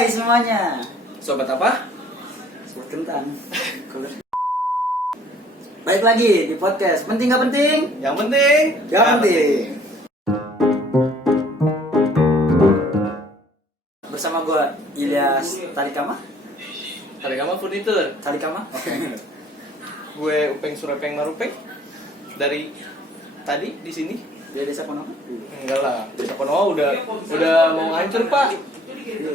Hai semuanya. Sobat apa? Sobat kentang. Baik lagi di podcast Penting Gak Penting? Yang penting Gak penting. Bersama gue Ilyas Tarikama. Tarikama Furnitur. Tarikama? Gue Upeng Surepeng Marupeng. Dari tadi di sini. Dia desa Konoha? Enggak lah. Desa Konoha udah mau hancur, Pak.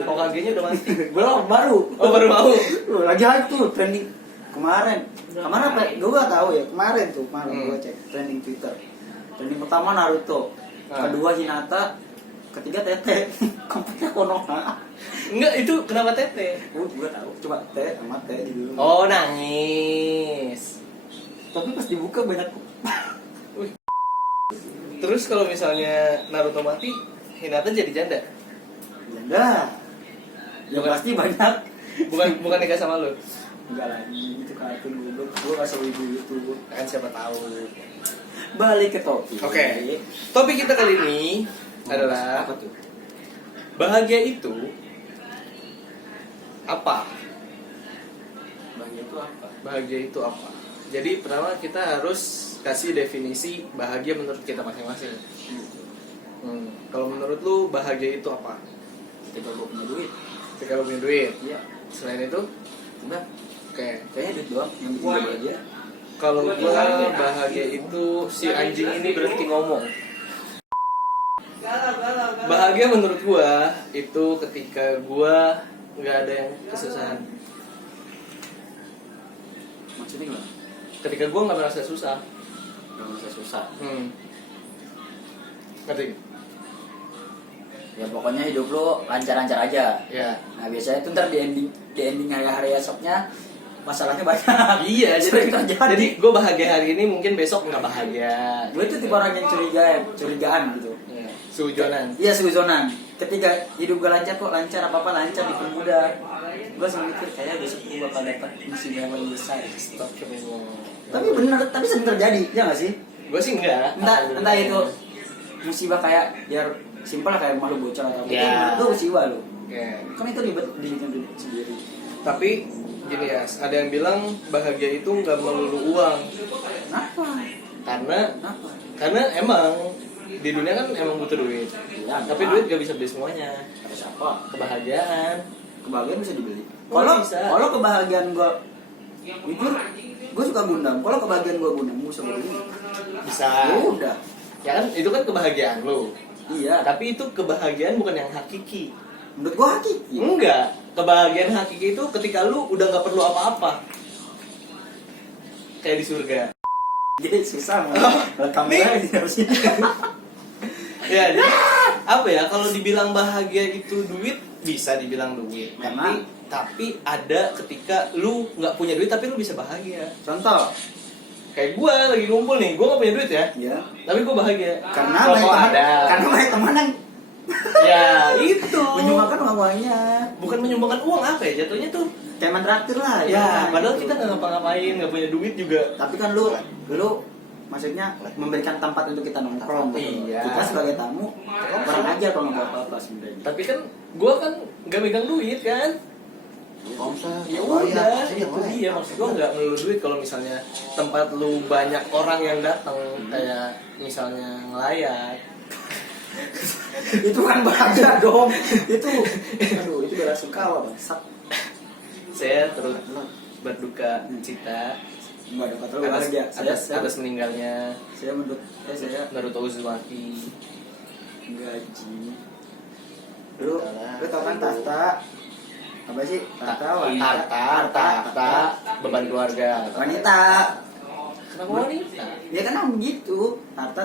OKG-nya udah mati. Belum, baru. Oh, baru mau. Lagi hype tuh trending kemarin apa? Gue gak tahu ya. Kemarin gue cek trending Twitter. Trending pertama Naruto, kedua Hinata, ketiga Tete. Kompetnya Konoha. Enggak, itu kenapa Tete? Gue tahu. Coba Tete sama Tete dulu. Oh, nangis. Tapi pas dibuka banyak. Terus kalau misalnya Naruto mati, Hinata jadi janda? Janda. Ya pasti banyak. Bukan nikah sama lu? Enggak lagi, itu kartun gue gak selalu itu. Kan siapa tahu. Balik ke topik. Oke. Topik kita kali ini adalah apa tuh? bahagia itu apa? Bahagia itu apa? Bahagia itu apa? Jadi pertama kita harus kasih definisi bahagia menurut kita masing-masing. Kalau menurut lu bahagia itu apa? Ketika gue punya duit. Ketika lu punya duit. Iya. Selain itu, Udah. oke. Kayaknya duit doang yang bikin gue bahagia. Kalau gua bahagia itu si anjing ini berhenti ngomong. Bahagia menurut gua itu ketika gua nggak ada yang kesusahan. Maksudnya gimana? Ketika gua nggak merasa susah. Gak usah susah. Ngerti? Ya pokoknya hidup lo lancar-lancar aja. Ya. Nah biasanya tuh ntar di ending hari-hari esoknya masalahnya banyak. Iya, Sering terjadi. jadi gue bahagia hari ini, mungkin besok nggak bahagia. Gue tuh tipe orang yang curigaan gitu. Ya. Sujonan. Iya suzonan. Ketika hidup gue lancar kok lancar, apa lancar dipermudah. Gue selalu mikir kayak besok gue bakal dapat musibah yang lebih besar. Stop. Tapi bener, tapi sering terjadi, ya nggak sih? Gue sih enggak. Entah itu musibah kayak biar simpel kayak malu bocor atau apa. Ya. Itu musibah lo. Oke. Kan itu ribet dibikin sendiri. Tapi gini ya, ada yang bilang bahagia itu nggak melulu uang. Kenapa? Karena emang di dunia kan emang butuh duit. Ya, Tapi duit gak bisa beli semuanya. kata siapa? Kebahagiaan. Kebahagiaan bisa dibeli. Oh, bisa. Kalau kebahagiaan gue jujur, gue suka Gundam. Kalau kebahagiaan gue Gundam, gue bisa beli. Bisa. Ya udah. Ya kan itu kan kebahagiaan lo. Iya. Tapi itu kebahagiaan bukan yang hakiki. Menurut gue hakiki. Enggak. Kebahagiaan hakiki itu ketika lu udah nggak perlu apa-apa. Kayak di surga. Jadi susah mau kamera di sini. Ya, jadi apa ya, kalau dibilang bahagia itu duit, bisa dibilang duit. Memang. Tapi ada ketika lu nggak punya duit tapi lu bisa bahagia. Contoh. Kayak gue lagi ngumpul nih, gue nggak punya duit ya. Iya. Tapi gue bahagia. Karena Kalau banyak teman. ada. Karena banyak teman yang Ya itu. menyumbangkan uangnya. Bukan menyumbangkan uang, apa ya jatuhnya tuh. Kayak mentraktir lah. Ya, padahal kita nggak ngapa-ngapain, nggak punya duit juga. Tapi kan lu maksudnya memberikan tempat untuk kita nongkrong gitu. Iya. Kita sebagai tamu kurang ajar kalau nggak apa-apa sebenarnya. Tapi kan gue kan nggak megang duit kan. Ya udah, itu dia, maksud gue nggak melulu duit. Kalau misalnya tempat lu banyak orang yang datang, kayak misalnya ngelayat, Itu kan bahagia dong. Itu bela sungkawa bangsat. saya terus berduka cita Enggak dapat terlalu bahagia. atas meninggalnya Saya menurut saya Naruto Uzumaki. gaji. Lu tau kan tahta apa sih? Harta beban keluarga. Wanita. Kenapa wanita? Ya kan begitu. Tahta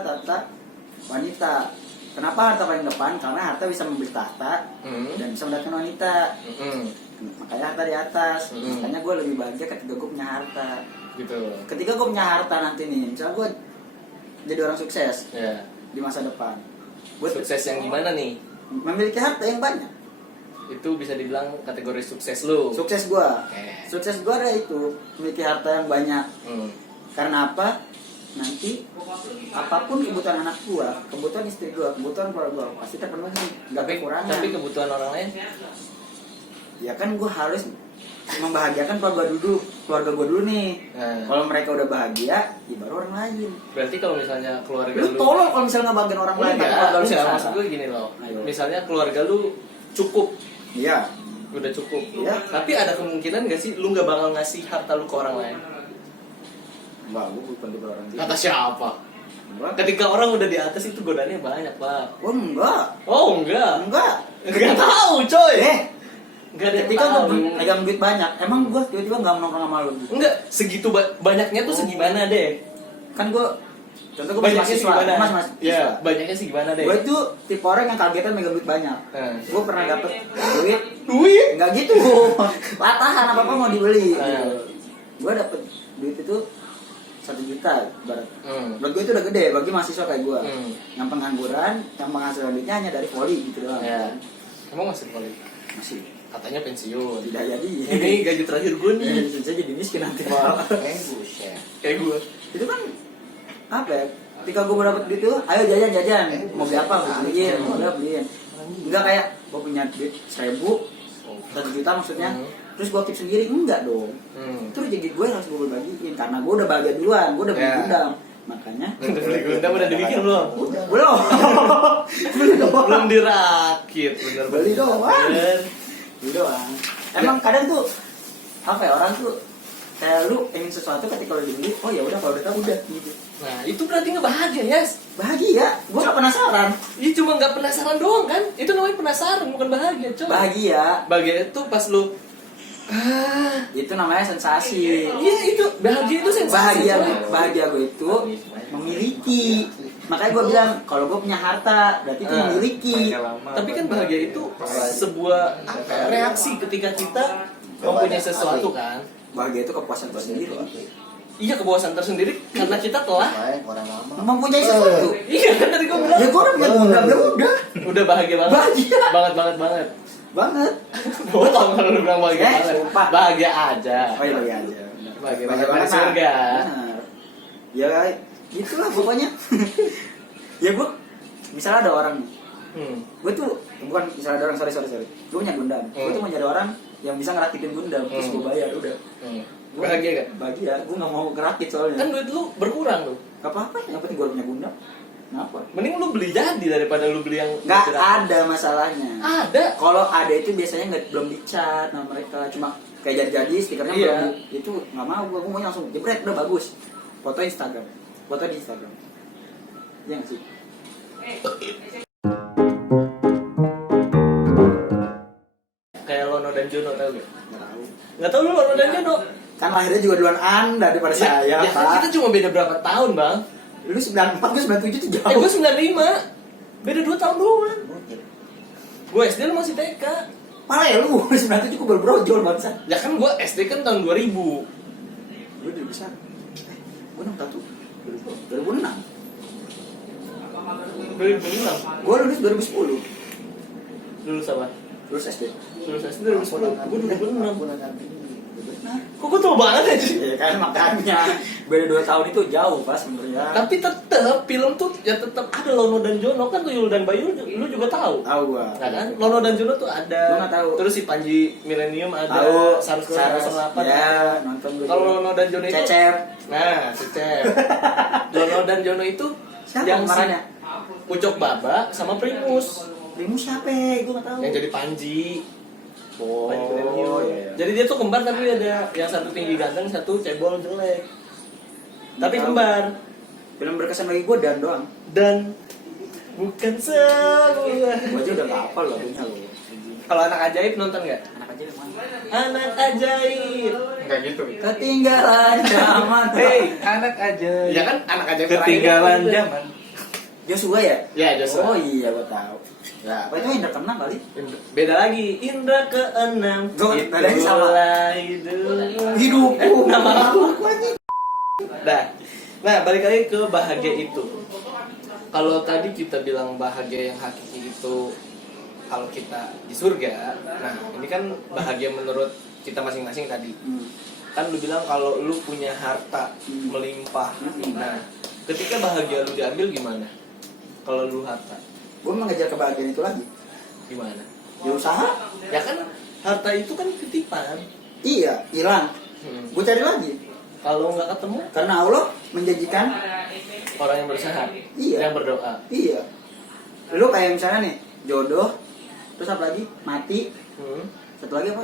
wanita. Kenapa harta paling depan? Karena harta bisa membeli tahta dan bisa mendapatkan wanita. Makanya harta di atas. Makanya gue lebih bahagia ketika gue punya harta. Gitu. Ketika gue punya harta nanti nih, misalnya gue jadi orang sukses Ya. di masa depan. Gue Sukses yang gimana nih? memiliki harta yang banyak. Itu bisa dibilang kategori sukses lu. Sukses gue. Oke. Sukses gue adalah itu memiliki harta yang banyak. Karena apa? Nanti apapun kebutuhan anak gua, kebutuhan istri gua, kebutuhan keluarga gua pasti terpenuhi, nggak kekurangan. Tapi kebutuhan orang lain Ya kan gue harus membahagiakan keluarga gue dulu nih. Kalau mereka udah bahagia, ya baru orang lain. Berarti kalau misalnya keluarga Lu tolong kalau misalnya ngebahagiain orang lain. Enggak, maksud gue gini loh. Misalnya keluarga lu cukup. Iya. Udah cukup. Iya. Tapi ada kemungkinan gak sih lu gak bakal ngasih harta lu ke orang lain? Enggak, gue bukan tipe orang gitu. Kata siapa? Enggak. Ketika orang udah di atas itu godaannya banyak, Pak. Oh enggak. Oh, enggak. Enggak Tahu, coy. Enggak ada. Ketika gue megang duit banyak, emang gue tiba-tiba enggak nongkrong sama lu. Enggak, segitu banyaknya tuh segimana deh? Kan gue contoh gue Banyaknya mahasiswa, segimana? mas. Ya, banyaknya sih gimana deh? Gue itu tipe orang yang kagetan megang duit banyak. Gue pernah dapet Duit? enggak gitu. Latahan apa mau dibeli. Gue dapet duit itu 1 juta barat. Buat gue itu udah gede bagi mahasiswa kayak gue. Yang pengangguran, yang penghasilan duitnya hanya dari voli gitu doang. Ya. Emang masih politik? Masih. Katanya pensiun. Tidak jadi. Ini gaji terakhir gue nih. Saya jadi miskin nanti. Kayak gue. Itu kan apa ya? Ketika gue dapet duit itu, ayo jajan. Mau beli apa? Beliin. Beliin. Enggak kayak gue punya duit 1.000, 1 juta maksudnya. Terus gue keep sendiri, enggak dong. Itu rezeki gue yang harus gue bagiin karena gue udah bahagia duluan, gue udah beli gundam. Makanya udah beli gundam udah dibikin belum? Belum. Belum dirakit, bener. Beli doang. Emang kadang tuh apa ya, orang tuh kayak lu ingin sesuatu ketika lu dibeli, oh ya udah kalau udah tahu udah gitu. Nah, itu berarti nggak bahagia, Yes. Bahagia, gue gak penasaran. Iya, cuma nggak penasaran doang kan? Itu namanya penasaran, bukan bahagia, coy. Bahagia itu pas lu itu namanya sensasi. Iya, itu bahagia itu sensasi. Bahagia gue itu memiliki. Makanya gue bilang kalau gue punya harta berarti itu memiliki. Tapi kan bahagia itu sebuah reaksi ketika kita mempunyai sesuatu kan. Bahagia itu kepuasan tersendiri. Iya, kepuasan tersendiri karena kita telah mempunyai sesuatu. Iya, kan tadi gue bilang. Ya gue udah punya gundam, Udah bahagia banget. Bahagia. Banget. Gue tau kalau lu bilang bahagia banget. Sumpah. Bahagia aja. Oh iya bahagia aja. Bahagia banget surga. Benar. Ya gitulah pokoknya. Ya gue misalnya ada orang gue tuh bukan misalnya ada orang sorry gue punya gundam. Gue tuh mau nyari orang yang bisa ngerakitin gundam terus gue bayar udah. Bahagia gak? Bahagia. Gue nggak mau ngerakit soalnya. Kan duit lu berkurang tuh. Gak apa-apa. Yang penting gue punya gundam. Kenapa? Mending lu beli jadi daripada lu beli yang nggak ada masalahnya. Ada. Kalau ada itu biasanya belum dicat sama mereka, cuma kayak jadi stikernya belum. Itu nggak mau, gue mau langsung jebret udah bagus. Foto di Instagram. Iya nggak sih? Kayak Lono dan Jono tau gak? Nggak tahu. Nggak tahu lu Lono dan Jono? Kan lahirnya juga duluan Anda daripada saya, ya kan Pak. kita cuma beda berapa tahun, Bang? Lu 94, gue 97 tuh jauh. Gue 95. Beda 2 tahun doang. Gue SD lu masih TK. Parah ya lu, 97 gue baru brojol bangsa. Ya kan gue SD kan tahun 2000. Gue udah besar. Gue 61. 2006. 2006. Gue lulus 2010. Lulus apa? Lulus SD. Lulus SD 2010. Gue 2006. Nah, Kok gue tua banget aja? ya kan makanya beda 2 tahun itu jauh pas sebenarnya. Tapi tetep film tuh ya tetep ada Lono dan Jono kan, Tuyul dan Bayu lu juga tahu. Tahu gua. Nah kan Lono dan Jono tuh ada. Gua nggak tahu. Terus si Panji Millennium ada. Tahu. Saras Ya, nonton gua. Kalau Lono dan Jono itu Cecep. Nah, Cecep. Lono dan Jono itu Siapa yang pemerannya? Ucok Baba sama Primus. Primus siapa? Gua enggak tahu. Yang jadi Panji. Panji Millennium. Iya. Jadi dia tuh kembar tapi ada yang satu tinggi ganteng, satu cebol jelek. Tapi kembar. Film berkesan bagi gua Dan doang. Dan bukan semua. Gua aja udah enggak hafal lagunya loh. Kalau Anak Ajaib nonton nggak? Anak aja yang mana? Anak Ajaib. Nggak gitu. Ketinggalan zaman. Hey, Anak Ajaib. ya kan Anak Ajaib Ketinggalan terakhir. zaman. Joshua ya? Ya, Joshua. Oh iya gua tahu. Ya, apa itu Indra keenam kali? Beda lagi. Indra keenam. Gua nadanya sama. Hidup. Nama aku. Nah, balik lagi ke bahagia itu. Kalau tadi kita bilang bahagia yang hakiki itu kalau kita di surga. Nah, ini kan bahagia menurut kita masing-masing tadi. Kan lu bilang kalau lu punya harta melimpah. Nah, ketika bahagia lu diambil gimana? Kalau lu harta Gue mengejar kebahagiaan itu lagi. gimana? Ya usaha. Ya kan harta itu kan titipan. Iya, hilang. Gue cari lagi. Kalau nggak ketemu, Karena Allah menjanjikan orang yang berusaha, Iya. yang berdoa. iya. Lu kayak misalnya nih, jodoh, terus apa lagi? Mati, satu lagi apa?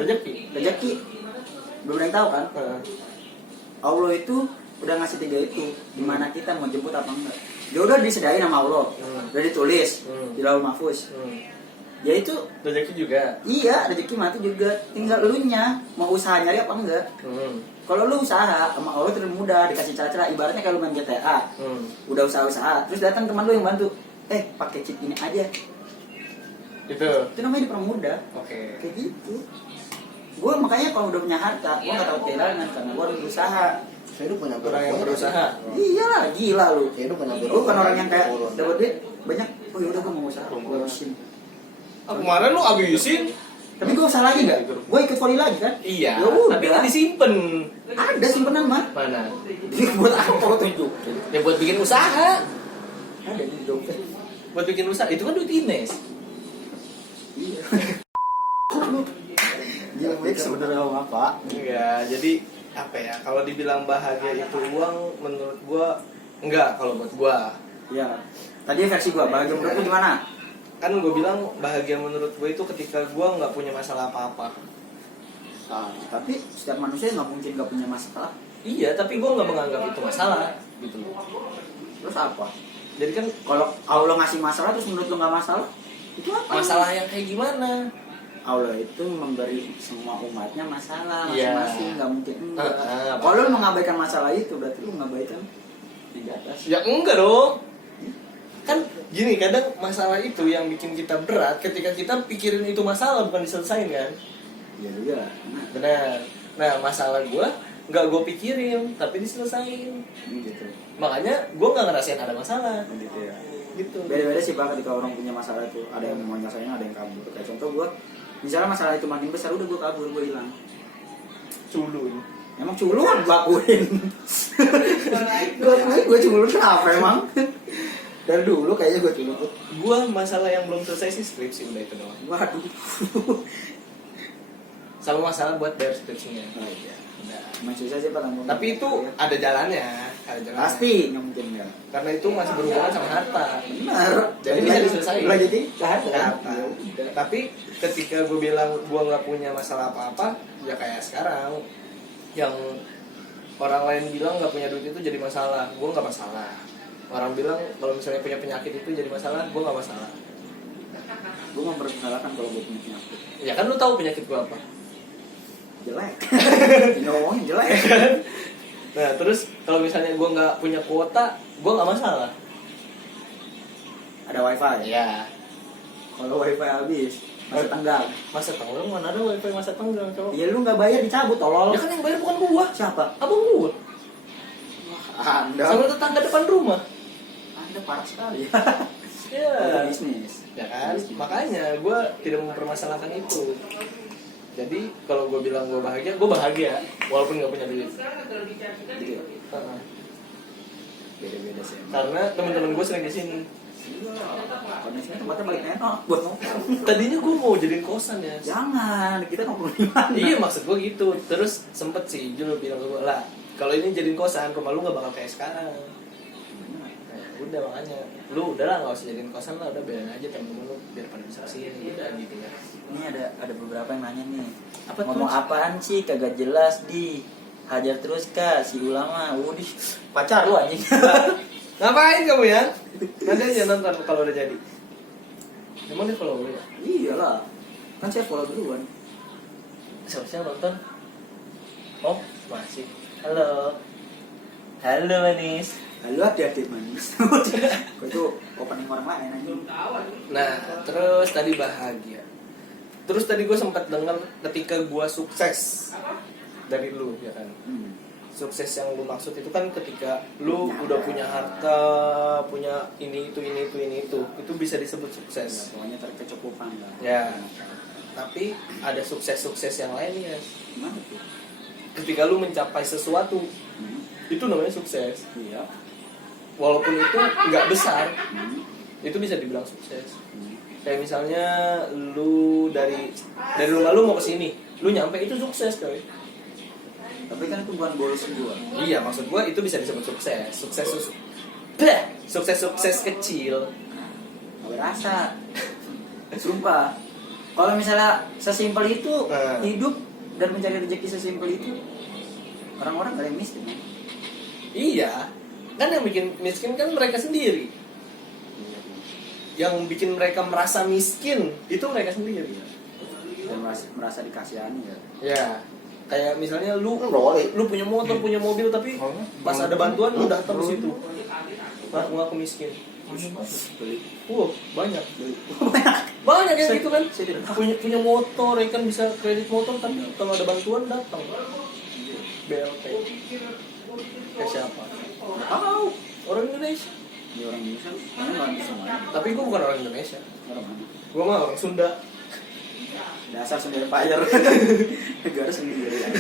Rezeki. Belum ada yang tahu kan? Allah itu udah ngasih 3 itu. Dimana kita mau jemput apa enggak? Jodoh disediain sama Allah. Udah ditulis di Lauhul Mahfuz. Ya itu Rezeki juga. iya, rezeki mati juga. Tinggal elunya mau usaha nyari apa enggak. Kalau lu usaha sama Allah terus mudah, dikasih cara-cara. Ibaratnya kalau main GTA, udah usaha-usaha, terus datang teman lu yang bantu, pakai chip ini aja. Itu namanya dipermudah. Oke. Kayak gitu. Gue makanya kalau udah punya harta, gue nggak tahu kehilangan karena gue harus berusaha. Saya itu punya Orang yang berusaha. Iyalah, gila lu. Saya itu punya Gue kan orang yang kayak dapat duit banyak. Oh yaudah gue mau usaha, gue habisin. Kemarin lu abisin. Tapi gue usaha lagi nggak? Gue ikut volley lagi kan? Iya. Ya udah. Tapi kan disimpan. Ada simpenan mah. Mana? Jadi buat apa lo tunjuk? Ya buat bikin usaha. Ada di dompet. Buat bikin usaha. Itu kan duit Ines. Iya. Gila baik sebenarnya om apa? Enggak. Jadi apa ya? Kalau dibilang bahagia itu uang, menurut gua enggak. Kalau buat gua. Iya. Tadi versi gue, bahagia menurut lu gimana? Kan gue bilang bahagia menurut gue itu ketika gue nggak punya masalah apa-apa. Tapi setiap manusia nggak mungkin nggak punya masalah. Iya, tapi gue nggak menganggap itu masalah gitu loh. Terus apa? Jadi kan Kalau Allah ngasih masalah terus menurut lu nggak masalah? Itu apa? masalah yang kayak gimana? Allah itu memberi semua umatnya masalah Iya. masing-masing, nggak mungkin enggak. Ah, Kalau lu mengabaikan masalah itu berarti lu mengabaikan yang di atas. Ya enggak dong. Kan gini, kadang masalah itu yang bikin kita berat ketika kita pikirin itu masalah bukan diselesain kan? Iya juga. Benar. Nah, masalah gue nggak gue pikirin tapi diselesain. Gitu. Makanya gue nggak ngerasain ada masalah. Gitu ya. Gitu. Beda-beda sih Pak ketika orang punya masalah itu. Ada yang mau nyelesain, ada yang kabur. Kayak contoh gue, misalnya masalah itu makin besar, udah gue kabur, gue hilang. Culun. Emang culun gue akuin. Gue culun kenapa emang? Dari dulu kayaknya gue culun. Gue masalah yang belum selesai sih skripsi, udah itu doang. Waduh. Sama masalah buat bayar skripsinya. Oh, iya. Udah. Emang susah sih Pak. Tapi itu ada jalannya, pasti nggak mungkin ya. Karena itu masih berhubungan sama harta. Benar. Jadi bisa diselesaikan. Lagi di harta. Harta. Tapi ketika gue bilang gue nggak punya masalah apa-apa, ya kayak sekarang yang orang lain bilang nggak punya duit itu jadi masalah, gue nggak masalah. Orang bilang kalau misalnya punya penyakit itu jadi masalah, gue nggak masalah. Gue memperkenalkan kalau gue punya penyakit. Ya kan lu tahu penyakit gue apa? Jelek. Ngomongin jelek. Nah terus kalau misalnya gue nggak punya kuota, gue nggak masalah. Ada wifi. Iya. Kalau wifi habis, masa tenggang. Masa tenggang mana ada wifi masa tenggang coba? Ya lu nggak bayar dicabut tolol. Ya kan yang bayar bukan gua. Siapa? Abang gua. Anda. Sama tetangga depan rumah. Anda parah sekali. Iya. Itu bisnis. Ya kan? Makanya gua tidak mempermasalahkan itu. Jadi kalau gua bilang gua bahagia walaupun nggak punya duit. Gitu ya. Heeh. Beda-beda sih. Karena teman-teman gua sering di sini. Kalau di sini tempatnya paling enak buat nongkrong. Tadinya gua mau jadiin kosan ya. Jangan, kita nongkrong di mana? Iya maksud gua gitu. Terus sempet sih Jul bilang ke gua lah, kalau ini jadiin kosan, rumah lu nggak bakal kayak sekarang. Nah, udah makanya, lu udahlah nggak usah jadiin kosan lah, udah biarin aja temen-temen lu biar pada bisa kesini, udah gitu ya. Ini ada beberapa yang nanya nih. Apa Ngomong tuh? apaan sih kagak jelas di hajar terus kak si ulama. Udih pacar lu anjing. Ngapain kamu ya? Nanti aja nonton kalau udah jadi. Emang dia follow lu ya? Iyalah. Kan saya follow duluan. Siapa nonton? Oh masih. Halo. Halo manis. Halo adik-adik manis. Kok itu opening orang lain anjing. Nah terus tadi bahagia. Terus tadi gue sempat dengar ketika gue sukses dari lu ya kan. Sukses yang lu maksud itu kan ketika lu udah punya harta, punya ini itu bisa disebut Ya, sukses. pokoknya terkecukupan lah. Ya. Tapi ada sukses-sukses yang lain ya. Gimana tuh? Ketika lu mencapai sesuatu, itu namanya sukses. Iya. Walaupun itu nggak besar, itu bisa dibilang sukses. Kayak misalnya lu dari rumah lu mau ke sini, lu nyampe itu sukses coy. Tapi kan itu bukan goals gua. Iya, maksud gua itu bisa disebut sukses. Sukses kecil. Gak berasa. Sumpah. Kalau misalnya sesimpel itu hidup dan mencari rezeki sesimpel itu, orang-orang gak ada yang miskin. Ya? Iya, kan yang bikin miskin kan mereka sendiri. Yang bikin mereka merasa miskin itu mereka sendiri. Dan merasa dikasihani ya. Ya, kayak misalnya lu punya motor, punya mobil, tapi pas ada bantuan lu datang ke situ. Ngaku miskin. Banyak. Banyak yang gitu kan. Punya motor, ya kan bisa kredit motor, tapi kalau ada bantuan datang. BLT. Kayak siapa? Tahu. Orang Indonesia. Ya orang Indonesia. Mana orang Indonesia? Tapi gue bukan orang Indonesia. Orang mana? Gue mah orang Sunda. Dasar Sunda Empire. Negara sendiri.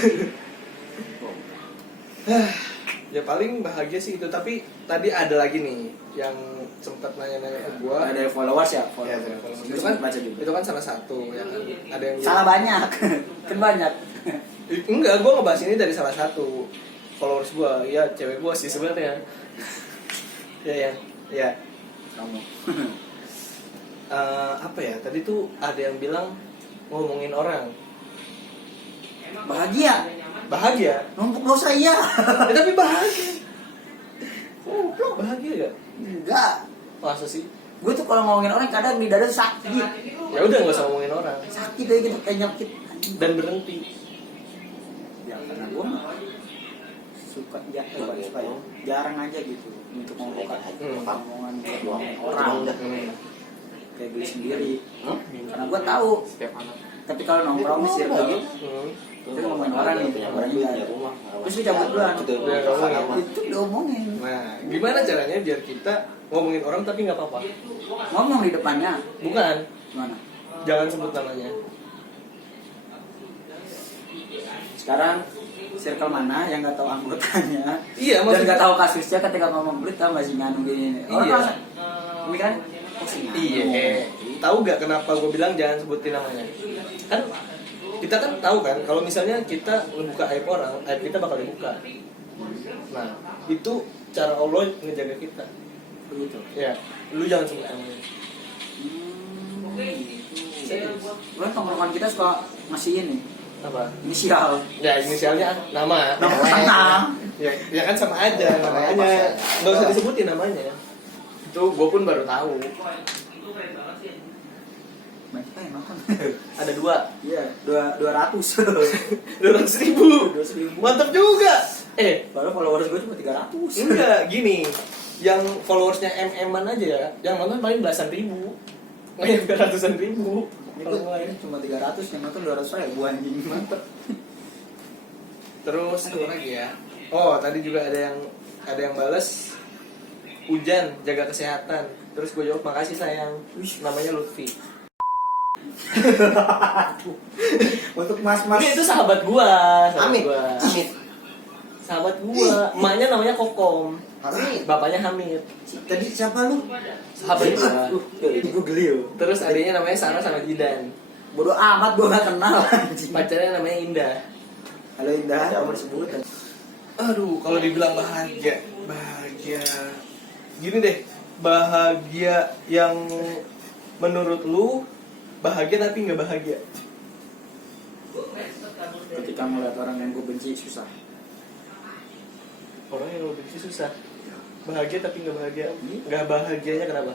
Ya paling bahagia sih itu. Tapi tadi ada lagi nih yang sempat nanya-nanya ke gue. Ada followers ya? Ya, itu kan baca juga. Itu kan salah satu ya kan. Ada yang salah banyak. Kan banyak. Enggak, gue ngebahas ini dari salah satu followers gue. Ya cewek gue sih sebenarnya. Ya. Kamu. Apa ya? Tadi tuh ada yang bilang ngomongin orang. Bahagia. Numpuk dosa iya. Tapi bahagia. Bahagia gak? Enggak. Masa sih? Gue tuh kalau ngomongin orang kadang di dada sakit. Ya udah nggak usah ngomongin orang. Sakit aja gitu kayak nyakit. Dan berhenti. Ya karena gue suka jarang aja gitu untuk ngomongin orang. Kayak gue sendiri. Karena gue tahu. Tapi kalau nongkrong di circle itu ngomongin orang nih, orangnya nggak ada. Terus dia cabut duluan. Itu udah omongin. Nah, gimana caranya biar kita ngomongin orang tapi nggak apa-apa? Ngomong di depannya. Bukan. Gimana? Jangan sebut namanya. Sekarang circle mana yang nggak tahu anggotanya? Iya, dan nggak tahu kasusnya ketika ngomong berita masih nganu gini. Orang Iya. pemikiran si nganu. Iya. Tahu gak kenapa gue bilang jangan sebutin namanya? Kan kita kan tahu kan kalau misalnya kita membuka aib orang, aib kita bakal dibuka. Nah, itu cara Allah ngejaga kita. Begitu. Ya, lu jangan sebut namanya. Lu tongkrongan kita suka ngasih ini Apa? inisial. Ya, inisialnya nama. Ya kan sama aja namanya. Nggak usah disebutin namanya. Itu gue pun baru tahu. Banyak yang nonton. Ada 2. Iya, 200. 200.000. Mantap juga. Baru followers gue cuma 300. Enggak, gini. Yang followersnya MM-an aja ya, yang nonton paling belasan ribu. Nggak ratusan ribu. Ini cuma 300, yang nonton 200.000 anjing. Mantep. Terus apa lagi ya? Oh, tadi juga ada yang balas hujan, jaga kesehatan. Terus gue jawab makasih sayang. Namanya Lutfi. Untuk mas-mas. Itu sahabat gua. Amit. Sahabat gua. Emaknya namanya Kokom. Hamid. Bapaknya Hamid. Tadi siapa lu? Sahabat gua. Gue geli yo. Terus adiknya namanya Sarah sama Jidan. Bodoh amat gue gak kenal anjing. Pacarnya namanya Indah. Halo Indah, kamu disebut. Aduh, kalau dibilang bahagia. Gini deh, bahagia yang menurut lu bahagia tapi nggak bahagia. Ketika melihat orang yang gue benci susah. Orang yang lu benci susah. Bahagia tapi nggak bahagia. Nggak bahagianya kenapa?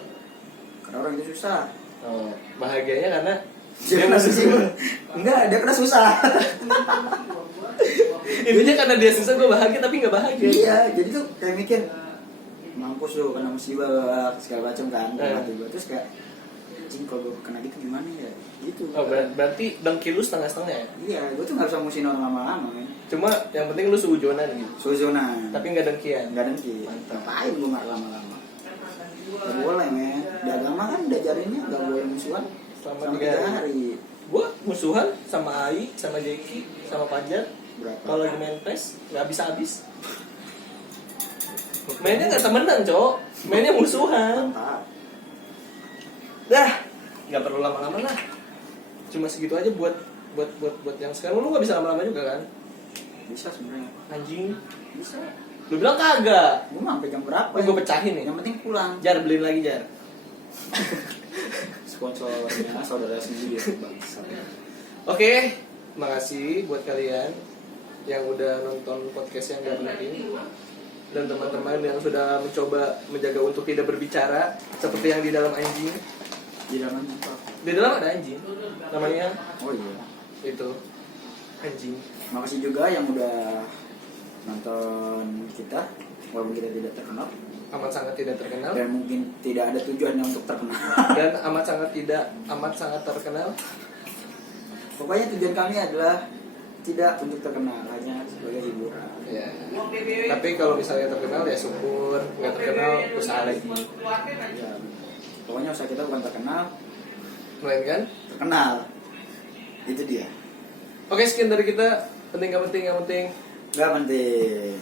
Karena orang itu susah. Oh, bahagianya karena Dia kena susah. Enggak, dia kena susah. intinya karena dia susah gue bahagia tapi nggak bahagia. Iya, jadi tuh kayak mikir mampus lu kena musibah segala macam kan. Terus kayak anjing kalau gue kena gitu gimana ya? Gitu. Oh, berarti dengki lu setengah-setengah ya? Iya, gue tuh nggak bisa musuhin orang lama-lama kan. Cuma yang penting lu seujonan gitu. Suzona. Tapi nggak dengkian. Nggak dengki. Ngapain gue marah lama-lama? Gak boleh men. Di agama kan diajarinnya gak boleh musuhan Selama 3 hari. Gue musuhan sama Ai, sama Jeki, sama Pajar. Berapa? Kalau lagi main PES nggak habis. Mainnya nggak temenan, cok. Mainnya musuhan. Mantap. Dah, nggak perlu lama-lama lah, cuma segitu aja buat yang sekarang. Lu nggak bisa lama-lama juga kan? Bisa sebenarnya. Anjing, Bisa. lu bilang kagak. Gue mah sampai jam berapa? Gue pecahin nih. Yang penting pulang. Jar, beliin lagi Jar. Sponsornya saudara sendiri. Bangsa. Oke, makasih buat kalian yang udah nonton podcast yang gak penting, dan teman-teman yang sudah mencoba menjaga untuk tidak berbicara seperti yang di dalam anjing. Di dalam apa? Di dalam ada anjing, namanya Oh iya. itu anjing. Makasih juga yang udah nonton kita, walaupun kita tidak terkenal Amat sangat tidak terkenal dan mungkin tidak ada tujuannya untuk terkenal. dan amat sangat terkenal. Pokoknya tujuan kami adalah tidak untuk terkenal, hanya sebagai hiburan. Ya. Tapi kalau misalnya terkenal ya syukur, nggak terkenal usaha lagi. Ya, pokoknya usaha kita bukan terkenal, Melainkan. terkenal. Itu dia. Oke, sekian dari kita. Penting gak penting, gak penting. Gak penting.